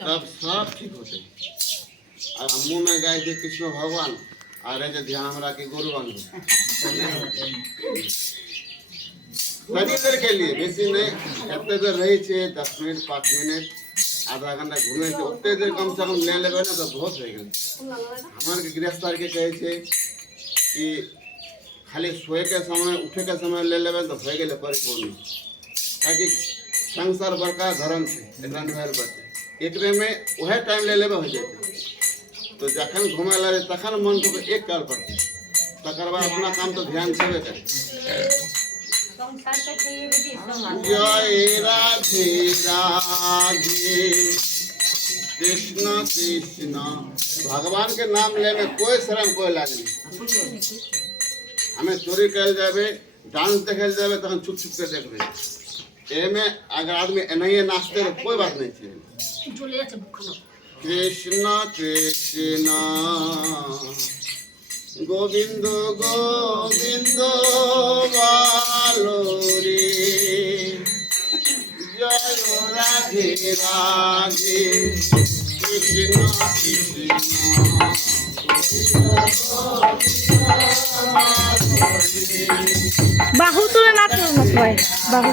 तब सब ठीक होते। और मुँह में गाय दे कृष्ण भगवान और ऐसे ध्यान रखे गुरु बन तनी देर के लिए बेसी नहीं एते देर रही छे 10 मिनट 5 मिनट आधा घंटा घूमे छे ओते देर कम से कम ले लेबे ना तो बहुत हो गेल। हमर के गृहस्थर के कहे छे कि खाली सोए के समय उठे के समय ले लेबे तो हो गेल परिपूर्ण। ताकि संसार बड़का धर्म छे एकरा निहार बटे एकरे में वह टाइम ले लेबे हो जाते। तो जखन घुमे लगे तखन मन को एक कर पड़ते तकर बाद अपना काम तो ध्यान से करे। जय राधे राधे कृष्ण कृष्ण भगवान के नाम लेने कोई शर्म कोई लाज नहीं। हमें चोरी कर जाबे डांस देखे जाबे तखन छुप छुप के देखबे एमे अगर आदमी एनहिए नाचते तो कोई बात नहीं छे। कृष्ण कृष्ण गोविंद गोविंद बालो रे जय राधे राधे कृष्ण बाहु तुले ना तो भाई बाहु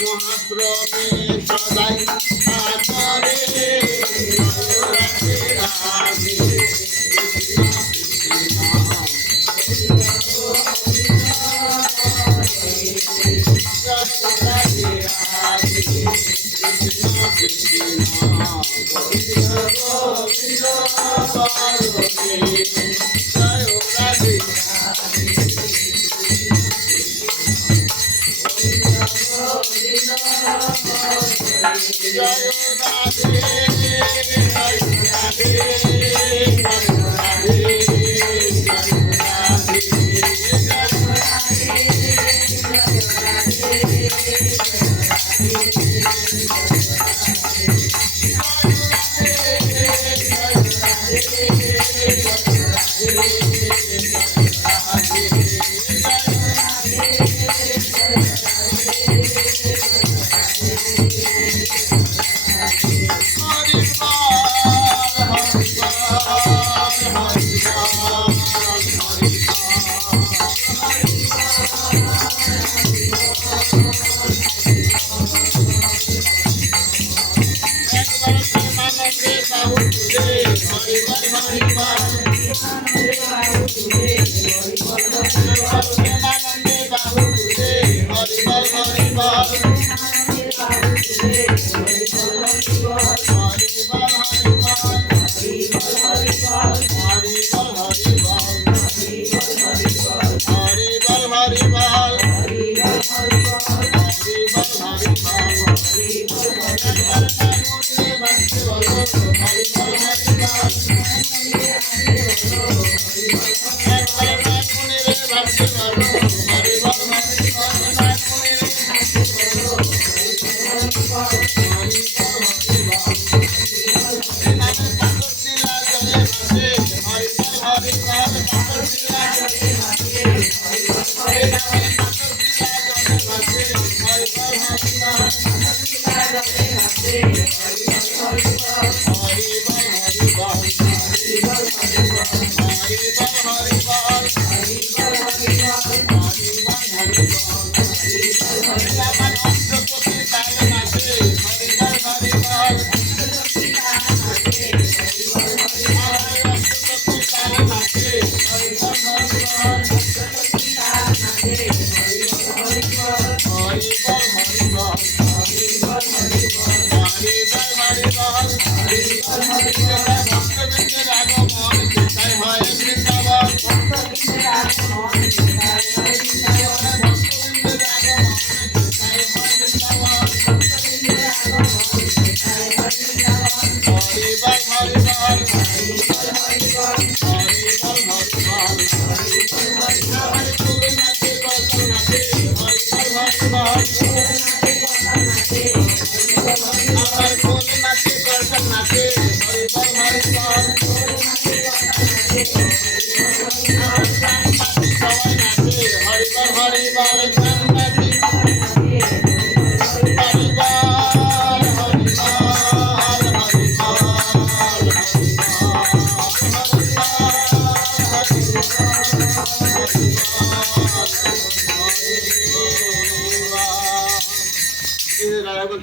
মহাশ্রমে সদাই সাগরে রাধে রাধে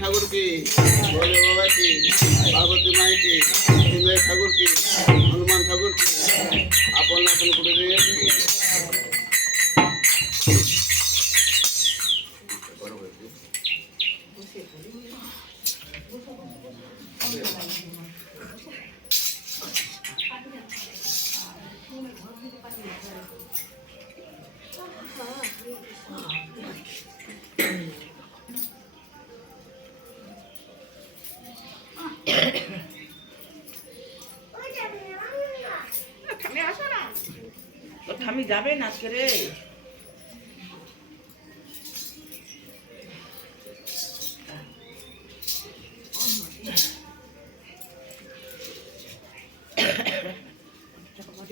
ঠাকুর কি বাবা কি পার্বতী মাই কি ঠাকুর কি হনুমান ঠাকুর কি আপন আপন করে দিয়ে আমি যাবে না আজকে রে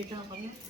টাকা